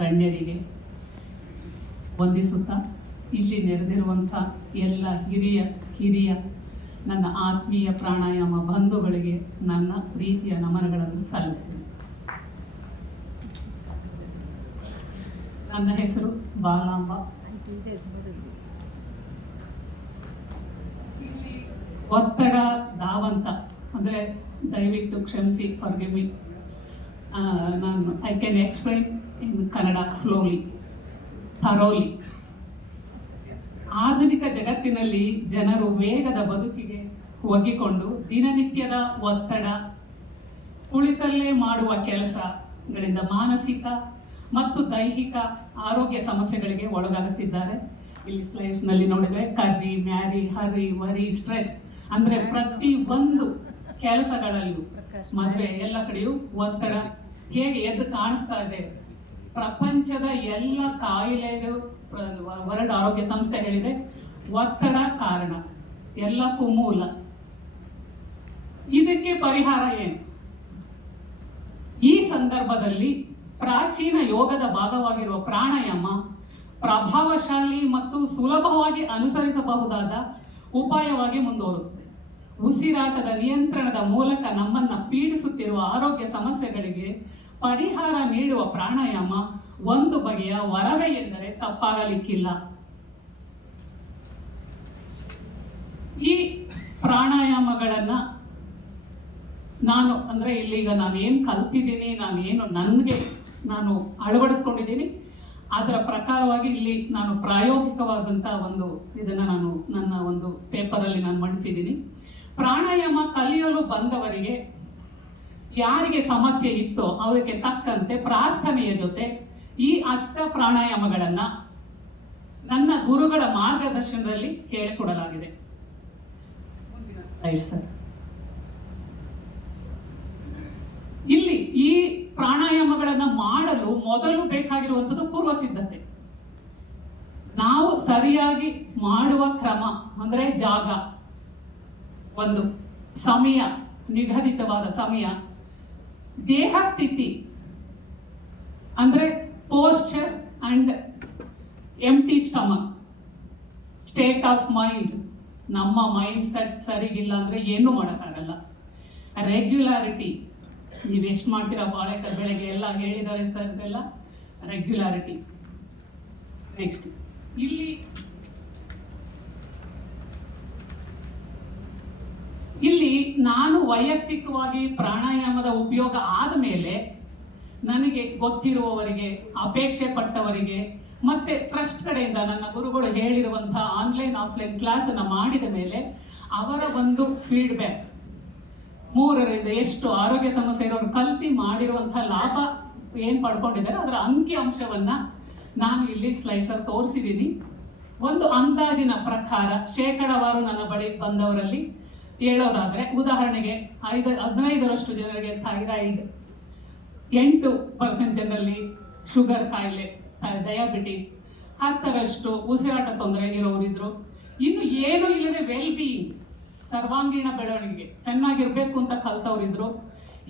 ಗಣ್ಯರಿಗೆ ವಂದಿಸುತ್ತಾ ಇಲ್ಲಿ ನೆರೆದಿರುವಂಥ ಎಲ್ಲ ಹಿರಿಯ ನನ್ನ ಆತ್ಮೀಯ ಪ್ರಾಣಾಯಾಮ ಬಂಧುಗಳಿಗೆ ನನ್ನ ಪ್ರೀತಿಯ ನಮನಗಳನ್ನು ಸಲ್ಲಿಸ್ತೇನೆ. ನನ್ನ ಹೆಸರು ಬಾಲಾಂಬ. ಒತ್ತಡ ಧಾವಂತ ಅಂದರೆ ದಯವಿಟ್ಟು ಕ್ಷಮಿಸಿ, forgive me. I can explain in Kannada thoroughly. ಆಧುನಿಕ ಜಗತ್ತಿನಲ್ಲಿ ಜನರು ವೇಗದ ಬದುಕಿಗೆ ಒಗ್ಗಿಕೊಂಡು ದಿನನಿತ್ಯದ ಒತ್ತಡ, ಕುಳಿತಲ್ಲೇ ಮಾಡುವ ಕೆಲಸಗಳಿಂದ ಮಾನಸಿಕ ಮತ್ತು ದೈಹಿಕ ಆರೋಗ್ಯ ಸಮಸ್ಯೆಗಳಿಗೆ ಒಳಗಾಗುತ್ತಿದ್ದಾರೆ. ಇಲ್ಲಿ ಸ್ಲೈಡ್ಸ್ ನಲ್ಲಿ ನೋಡಿದ್ರೆ ಕರ್ರಿ, ಮ್ಯಾರಿ, ಹರಿ, ವರಿ, ಸ್ಟ್ರೆಸ್ ಅಂದ್ರೆ ಪ್ರತಿ ಒಂದು ಕೆಲಸಗಳಲ್ಲೂ ಮದುವೆ ಎಲ್ಲ ಕಡೆಯೂ ಒತ್ತಡ ಹೇಗೆ ಎದ್ದು ಕಾಣಿಸ್ತಾ ಇದೆ. ಪ್ರಪಂಚದ ಎಲ್ಲ ಕಾಯಿಲೆಗಳು ವರ್ಲ್ಡ್ ಆರೋಗ್ಯ ಸಂಸ್ಥೆ ಹೇಳಿದೆ ಒತ್ತಡ ಕಾರಣ, ಎಲ್ಲಕ್ಕೂ ಮೂಲ. ಇದಕ್ಕೆ ಪರಿಹಾರ ಏನು? ಈ ಸಂದರ್ಭದಲ್ಲಿ ಪ್ರಾಚೀನ ಯೋಗದ ಭಾಗವಾಗಿರುವ ಪ್ರಾಣಾಯಾಮ ಪ್ರಭಾವಶಾಲಿ ಮತ್ತು ಸುಲಭವಾಗಿ ಅನುಸರಿಸಬಹುದಾದ ಉಪಾಯವಾಗಿ ಮುಂದುವರುತ್ತದೆ. ಉಸಿರಾಟದ ನಿಯಂತ್ರಣದ ಮೂಲಕ ನಮ್ಮನ್ನ ಪೀಡಿಸುತ್ತಿರುವ ಆರೋಗ್ಯ ಸಮಸ್ಯೆಗಳಿಗೆ ಪರಿಹಾರ ನೀಡುವ ಪ್ರಾಣಾಯಾಮ ಒಂದು ಬಗೆಯ ವರವೇ ಎಂದರೆ ತಪ್ಪಾಗಲಿಕ್ಕಿಲ್ಲ. ಈ ಪ್ರಾಣಾಯಾಮಗಳನ್ನ ಇಲ್ಲೀಗ ನಾನು ಏನು ಕಲ್ತಿದ್ದೀನಿ, ನಾನು ಅಳವಡಿಸ್ಕೊಂಡಿದ್ದೀನಿ, ಅದರ ಪ್ರಕಾರವಾಗಿ ಇಲ್ಲಿ ನಾನು ಪ್ರಾಯೋಗಿಕವಾದಂಥ ಇದನ್ನು ನನ್ನ ಒಂದು ಪೇಪರಲ್ಲಿ ನಾನು ಮಂಡಿಸಿದ್ದೀನಿ. ಪ್ರಾಣಾಯಾಮ ಕಲಿಯಲು ಬಂದವರಿಗೆ ಯಾರಿಗೆ ಸಮಸ್ಯೆ ಇತ್ತೋ ಅದಕ್ಕೆ ತಕ್ಕಂತೆ ಪ್ರಾರ್ಥನೆಯ ಜೊತೆ ಈ ಅಷ್ಟ ಪ್ರಾಣಾಯಾಮಗಳನ್ನ ನನ್ನ ಗುರುಗಳ ಮಾರ್ಗದರ್ಶನದಲ್ಲಿ ಹೇಳಿಕೊಡಲಾಗಿದೆ. ಇಲ್ಲಿ ಈ ಪ್ರಾಣಾಯಾಮಗಳನ್ನ ಮಾಡಲು ಮೊದಲು ಬೇಕಾಗಿರುವಂಥದ್ದು ಪೂರ್ವ ಸಿದ್ಧತೆ. ನಾವು ಸರಿಯಾಗಿ ಮಾಡುವ ಕ್ರಮ ಅಂದ್ರೆ ಜಾಗ, ಒಂದು ಸಮಯ, ನಿಗದಿತವಾದ ಸಮಯ, ದೇಹ ಸ್ಥಿತಿ ಅಂದ್ರೆ posture and empty stomach, state of mind. ನಮ್ಮ ಮೈಂಡ್ ಸೆಟ್ ಸರಿಗಿಲ್ಲ ಅಂದ್ರೆ ಏನು ಮಾಡೋಕ್ಕಾಗಲ್ಲ. ರೆಗ್ಯುಲಾರಿಟಿ, ನೀವು ಎಷ್ಟು ಮಾಡ್ತೀರಾ ಬಾಳೆಕಾಯಿ ಬೆಳಗ್ಗೆ ಎಲ್ಲ ಹೇಳಿದ್ದಾರೆ ಸರ್, ಇದೆಲ್ಲ ರೆಗ್ಯುಲಾರಿಟಿ. ನೆಕ್ಸ್ಟ್ ಇಲ್ಲಿ ನಾನು ವೈಯಕ್ತಿಕವಾಗಿ ಪ್ರಾಣಾಯಾಮದ ಉಪಯೋಗ ಆದಮೇಲೆ ನನಗೆ ಗೊತ್ತಿರುವವರಿಗೆ, ಅಪೇಕ್ಷೆ ಪಟ್ಟವರಿಗೆ, ಮತ್ತೆ ಟ್ರಸ್ಟ್ ಕಡೆಯಿಂದ ನನ್ನ ಗುರುಗಳು ಹೇಳಿರುವಂತಹ ಆನ್ಲೈನ್ ಆಫ್ಲೈನ್ ಕ್ಲಾಸ್ ಅನ್ನ ಮಾಡಿದ ಮೇಲೆ ಅವರ ಒಂದು ಫೀಡ್ಬ್ಯಾಕ್, 3ರಿಂದ ಎಷ್ಟು ಆರೋಗ್ಯ ಸಮಸ್ಯೆ ಇರೋರು ಕಲ್ತಿ ಮಾಡಿರುವಂತಹ ಲಾಭ ಏನ್ ಪಡ್ಕೊಂಡಿದ್ದಾರೆ ಅದರ ಅಂಕಿ ಅಂಶವನ್ನ ನಾನು ಇಲ್ಲಿ ಸ್ಲೈಡ್ಸ್ ಅಲ್ಲಿ ತೋರಿಸಿದ್ದೀನಿ. ಒಂದು ಅಂದಾಜಿನ ಪ್ರಕಾರ ಶೇಕಡವಾರು ನನ್ನ ಬಳಿ ಬಂದವರಲ್ಲಿ ಹೇಳೋದಾದ್ರೆ, ಉದಾಹರಣೆಗೆ 15% ಜನರಿಗೆ ಥೈರಾಯ್ಡ್, 8% ಜನರಲ್ಲಿ ಶುಗರ್ ಕಾಯಿಲೆ, ಡಯಾಬಿಟಿಸ್, 10% ಉಸಿರಾಟ ತೊಂದರೆ ಇರೋರಿದ್ರು. ಇನ್ನು ಏನು ಇಲ್ಲದೆ ವೆಲ್ ಬೀಯಿಂಗ್, ಸರ್ವಾಂಗೀಣ ಬೆಳವಣಿಗೆ ಚೆನ್ನಾಗಿರ್ಬೇಕು ಅಂತ ಕಲ್ತವ್ರಿದ್ರು.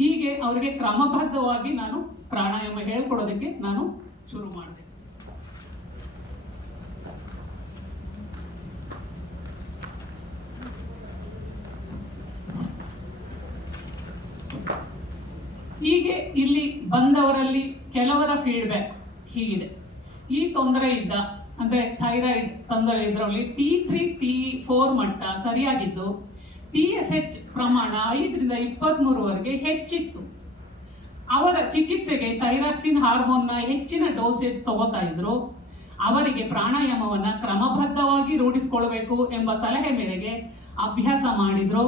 ಹೀಗೆ ಅವರಿಗೆ ಕ್ರಮಬದ್ಧವಾಗಿ ನಾನು ಪ್ರಾಣಾಯಾಮ ಹೇಳ್ಕೊಡೋದಕ್ಕೆ ನಾನು ಶುರು ಮಾಡಿದೆ. ಹೀಗೆ ಇಲ್ಲಿ ಬಂದವರಲ್ಲಿ ಕೆಲವರ ಫೀಡ್ಬ್ಯಾಕ್ ಹೀಗಿದೆ. ಈ ತೊಂದರೆ ಇದ್ದ ಅಂದ್ರೆ ಥೈರಾಯ್ಡ್ ತೊಂದರೆ ಇದ್ರಲ್ಲಿ T3 T4 ಮಟ್ಟ ಸರಿಯಾಗಿದ್ದು, TSH ಪ್ರಮಾಣ 5ರಿಂದ 23ವರೆಗೆ ಹೆಚ್ಚಿತ್ತು. ಅವರ ಚಿಕಿತ್ಸೆಗೆ ಥೈರಾಕ್ಸಿನ್ ಹಾರ್ಮೋನ್ನ ಹೆಚ್ಚಿನ ಡೋಸೇಜ್ ತಗೋತಾ ಇದ್ರು. ಅವರಿಗೆ ಪ್ರಾಣಾಯಾಮವನ್ನ ಕ್ರಮಬದ್ಧವಾಗಿ ರೂಢಿಸಿಕೊಳ್ಬೇಕು ಎಂಬ ಸಲಹೆ ಮೇರೆಗೆ ಅಭ್ಯಾಸ ಮಾಡಿದ್ರು.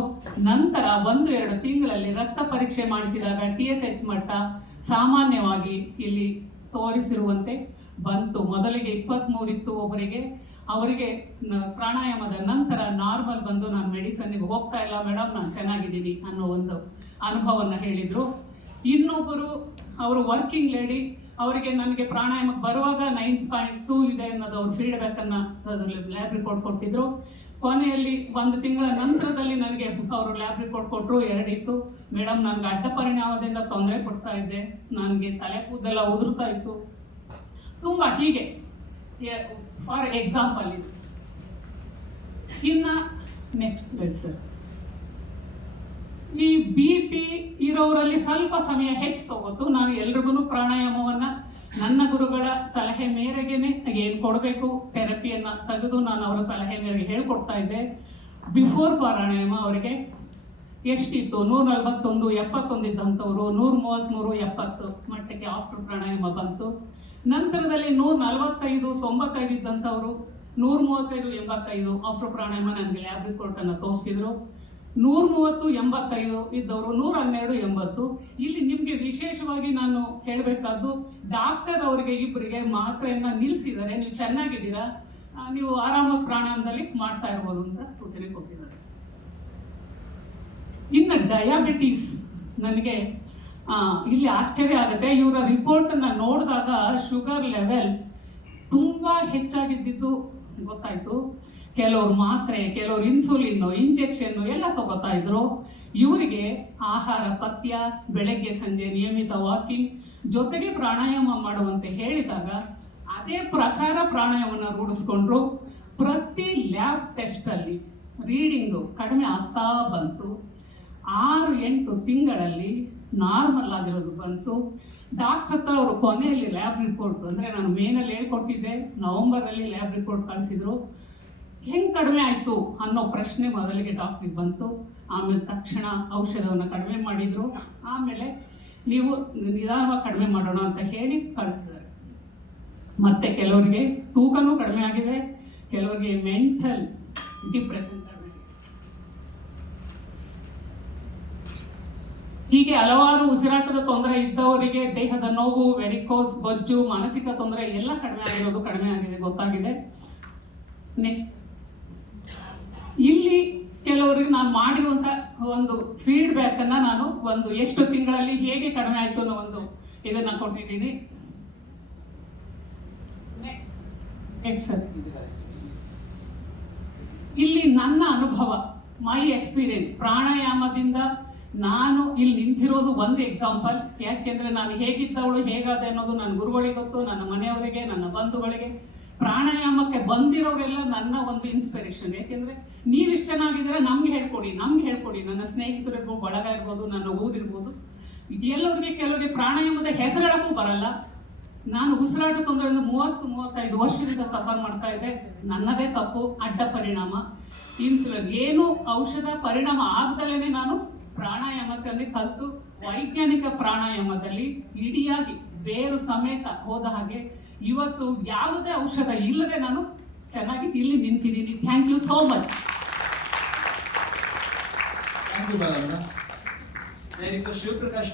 ನಂತರ 1-2 ತಿಂಗಳಲ್ಲಿ ರಕ್ತ ಪರೀಕ್ಷೆ ಮಾಡಿಸಿದಾಗ TSH ಮಟ್ಟ ಸಾಮಾನ್ಯವಾಗಿ ಇಲ್ಲಿ ತೋರಿಸಿರುವಂತೆ ಬಂತು. ಮೊದಲಿಗೆ 23 ಇತ್ತು ಒಬ್ಬರಿಗೆ, ಅವರಿಗೆ ಪ್ರಾಣಾಯಾಮದ ನಂತರ ನಾರ್ಮಲ್ ಬಂದು ನಾನು ಮೆಡಿಸನ್ಗೆ ಹೋಗ್ತಾ ಇಲ್ಲ ಮೇಡಮ್, ನಾನು ಚೆನ್ನಾಗಿದ್ದೀನಿ ಅನ್ನೋ ಒಂದು ಅನುಭವವನ್ನು ಹೇಳಿದ್ರು. ಇನ್ನೊಬ್ಬರು ಅವರು ವರ್ಕಿಂಗ್ ಲೇಡಿ, ಅವರಿಗೆ ನನಗೆ ಪ್ರಾಣಾಯಾಮಕ್ಕೆ ಬರುವಾಗ 9.2 ಇದೆ ಅನ್ನೋದು ಅವ್ರ ಫೀಡ್ಬ್ಯಾಕ್ ಅನ್ನ ಲ್ಯಾಬ್ ರಿಪೋರ್ಟ್ ಕೊಟ್ಟಿದ್ರು. ಕೊನೆಯಲ್ಲಿ 1 ತಿಂಗಳ ನಂತರದಲ್ಲಿ ನನಗೆ ಅವರು ಲ್ಯಾಬ್ ರಿಪೋರ್ಟ್ ಕೊಟ್ಟರು, 2 ಇತ್ತು. ಮೇಡಮ್, ನನಗೆ ಅಡ್ಡ ಪರಿಣಾಮದಿಂದ ತೊಂದರೆ ಕೊಡ್ತಾ ಇದ್ದೆ, ನನಗೆ ತಲೆ ಕೂದೆಲ್ಲ ಉದುರ್ತಾ ಇತ್ತು, ತುಂಬ ಹೀಗೆ ಫಾರ್ ಎಕ್ಸಾಂಪಲ್ ಇದು. ಇನ್ನು ನೆಕ್ಸ್ಟ್ ಸರ್, ಈ BP ಇರೋರಲ್ಲಿ ಸ್ವಲ್ಪ ಸಮಯ ಹೆಚ್ಚು ತಗೋತು. ನಾನು ಎಲ್ರಿಗೂ ಪ್ರಾಣಾಯಾಮವನ್ನ ನನ್ನ ಗುರುಗಳ ಸಲಹೆ ಮೇರೆಗೆನೆ ಏನು ಕೊಡಬೇಕು ಥೆರಪಿಯನ್ನ ತೆಗೆದು ನಾನು ಅವರ ಸಲಹೆ ಮೇರೆಗೆ ಹೇಳ್ಕೊಡ್ತಾ ಇದ್ದೆ. ಬಿಫೋರ್ ಪ್ರಾಣಾಯಾಮ ಅವರಿಗೆ ಎಷ್ಟಿತ್ತು, 141, 71 ಇದ್ದಂಥವ್ರು 133, 70 ಮಟ್ಟಕ್ಕೆ ಆಫ್ಟರ್ ಪ್ರಾಣಾಯಾಮ ಬಂತು. ನಂತರದಲ್ಲಿ 145, 95 ಇದ್ದಂಥವ್ರು 135, 85 ಆಫ್ಟರ್ ಪ್ರಾಣಾಯಾಮ ನನಗೆ ಲ್ಯಾಬ್ ರಿಪೋರ್ಟ್ ಅನ್ನು ತೋರಿಸಿದ್ರು. 130, 85 ಇದ್ದವರು 112, 80. ಇಲ್ಲಿ ನಿಮಗೆ ವಿಶೇಷವಾಗಿ ನಾನು ಹೇಳಬೇಕಾದ್ದು, ಡಾಕ್ಟರ್ ಅವರಿಗೆ ಇಬ್ಬರಿಗೆ ಮಾತ್ರೆಯನ್ನ ನಿಲ್ಲಿಸಿದ್ದಾರೆ, ನೀವು ಚೆನ್ನಾಗಿದ್ದೀರಾ, ನೀವು ಆರಾಮಾಗಿ ಪ್ರಾಣಾಯಾಮದಲ್ಲಿ ಮಾಡ್ತಾ ಇರ್ಬೋದು ಅಂತ ಸೂಚನೆ ಕೊಟ್ಟಿದ್ದಾರೆ. ಇನ್ನು ಡಯಾಬಿಟೀಸ್, ನನಗೆ ಇಲ್ಲಿ ಆಶ್ಚರ್ಯ ಆಗುತ್ತೆ. ಇವರ ರಿಪೋರ್ಟ್ ಅನ್ನ ನೋಡಿದಾಗ ಶುಗರ್ ಲೆವೆಲ್ ತುಂಬಾ ಹೆಚ್ಚಾಗಿದ್ದು ಗೊತ್ತಾಯ್ತು. ಕೆಲವರು ಮಾತ್ರೆ, ಕೆಲವರು ಇನ್ಸುಲಿನ್, ಇಂಜೆಕ್ಷನ್ ಎಲ್ಲ ತಗೋತಾ ಇದ್ರು. ಇವರಿಗೆ ಆಹಾರ ಪಥ್ಯ, ಬೆಳಗ್ಗೆ ಸಂಜೆ ನಿಯಮಿತ ವಾಕಿಂಗ್ ಜೊತೆಗೆ ಪ್ರಾಣಾಯಾಮ ಮಾಡುವಂತೆ ಹೇಳಿದಾಗ ಅದೇ ಪ್ರಕಾರ ಪ್ರಾಣಾಯಾಮನ ರೂಢಿಸ್ಕೊಂಡ್ರು. ಪ್ರತಿ ಲ್ಯಾಬ್ ಟೆಸ್ಟ್ ಅಲ್ಲಿ ರೀಡಿಂಗು ಕಡಿಮೆ ಆಗ್ತಾ ಬಂತು. 6-8 ತಿಂಗಳಲ್ಲಿ ನಾರ್ಮಲ್ ಆಗಿರೋದು ಬಂತು. ಡಾಕ್ಟರ್ ಹತ್ರ ಅವರು ಕೊನೆಯಲ್ಲಿ ಲ್ಯಾಬ್ ರಿಪೋರ್ಟ್, ಅಂದರೆ ನಾನು ಮೇನಲ್ಲಿ ಹೇಳ್ಕೊಟ್ಟಿದ್ದೆ, ನವೆಂಬರಲ್ಲಿ ಲ್ಯಾಬ್ ರಿಪೋರ್ಟ್ ಕಳಿಸಿದ್ರು. ಹೆಂಗೆ ಕಡಿಮೆ ಆಯಿತು ಅನ್ನೋ ಪ್ರಶ್ನೆ ಮೊದಲಿಗೆ ಡಾಕ್ಟ್ರಿಗೆ ಬಂತು. ಆಮೇಲೆ ತಕ್ಷಣ ಔಷಧವನ್ನು ಕಡಿಮೆ ಮಾಡಿದರು. ಆಮೇಲೆ ನೀವು ನಿಧಾನವಾಗಿ ಕಡಿಮೆ ಮಾಡೋಣ ಅಂತ ಹೇಳಿ ಕಳಿಸಿದ್ದಾರೆ. ಮತ್ತೆ ಕೆಲವರಿಗೆ ತೂಕನೂ ಕಡಿಮೆ ಆಗಿದೆ, ಕೆಲವರಿಗೆ ಮೆಂಟಲ್ ಡಿಪ್ರೆಷನ್ ಕಡಿಮೆ ಆಗಿದೆ. ಹೀಗೆ ಹಲವಾರು ಉಸಿರಾಟದ ತೊಂದರೆ ಇದ್ದವರಿಗೆ ದೇಹದ ನೋವು, ವೆರಿಕೋಸ್, ಬೊಜ್ಜು, ಮಾನಸಿಕ ತೊಂದರೆ ಎಲ್ಲ ಕಡಿಮೆ ಆಗಿದೆ ಗೊತ್ತಾಗಿದೆ. ನೆಕ್ಸ್ಟ್, ಇಲ್ಲಿ ಕೆಲವರಿಗೆ ನಾನು ಮಾಡಿರುವಂತ ಒಂದು ಫೀಡ್ಬ್ಯಾಕ್ ಅನ್ನ ನಾನು ಒಂದು ಎಷ್ಟು ತಿಂಗಳಲ್ಲಿ ಹೇಗೆ ಕಡಿಮೆ ಆಯ್ತು ಅನ್ನೋ ಒಂದು ಇದನ್ನ ಕೊಟ್ಟಿದ್ದೀನಿ. ಇಲ್ಲಿ ನನ್ನ ಅನುಭವ, ಮೈ ಎಕ್ಸ್ಪೀರಿಯನ್ಸ್, ಪ್ರಾಣಾಯಾಮದಿಂದ ನಾನು ಇಲ್ಲಿ ನಿಂತಿರೋದು ಒಂದು ಎಕ್ಸಾಂಪಲ್. ಯಾಕೆಂದ್ರೆ ನಾನು ಹೇಗಿದ್ದವಳು ಹೇಗಾದೆ ಅನ್ನೋದು ನನ್ನ ಗುರುಗಳಿಗೆ ಗೊತ್ತು, ನನ್ನ ಮನೆಯವರಿಗೆ, ನನ್ನ ಬಂಧುಗಳಿಗೆ. ಪ್ರಾಣಾಯಾಮಕ್ಕೆ ಬಂದಿರೋರೆಲ್ಲ ನನ್ನ ಒಂದು ಇನ್ಸ್ಪಿರೇಷನ್. ಯಾಕೆಂದ್ರೆ ನೀವಿಷ್ಟು ಚೆನ್ನಾಗಿದ್ದೀರಾ, ನಮ್ಗೆ ಹೇಳ್ಕೊಡಿ. ನನ್ನ ಸ್ನೇಹಿತರಿರ್ಬೋದು, ಬಳಗ ಇರ್ಬೋದು, ನನ್ನ ಊರಿರ್ಬೋದು, ಎಲ್ಲರಿಗೆ ಕೆಲವರಿಗೆ ಪ್ರಾಣಾಯಾಮದ ಹೆಸರುಗಳಕ್ಕೂ ಬರಲ್ಲ. ನಾನು ಉಸಿರಾಟ ತೊಂದರೆಯಿಂದ 30-35 ವರ್ಷದಿಂದ ಸಫರ್ ಮಾಡ್ತಾ ಇದ್ದೆ. ನನ್ನದೇ ತಪ್ಪು, ಅಡ್ಡ ಪರಿಣಾಮ. ಇನ್ಸುಲಿನ್ ಏನು ಔಷಧ ಪರಿಣಾಮ ಆಗದಲ್ಲೇ ನಾನು ಪ್ರಾಣಾಯಾಮದಲ್ಲಿ ಕಲಿತು ವೈಜ್ಞಾನಿಕ ಪ್ರಾಣಾಯಾಮದಲ್ಲಿ ಇಡಿಯಾಗಿ ಬೇರು ಸಮೇತ ಹೋದ ಹಾಗೆ ಇವತ್ತು ಯಾವುದೇ ಔಷಧ ಇಲ್ಲದೆ ನಾನು ಚೆನ್ನಾಗಿ ಇಲ್ಲಿ ನಿಂತಿದ್ದೀನಿ. Thank you so much. Thank you Balamma. Shivaprakash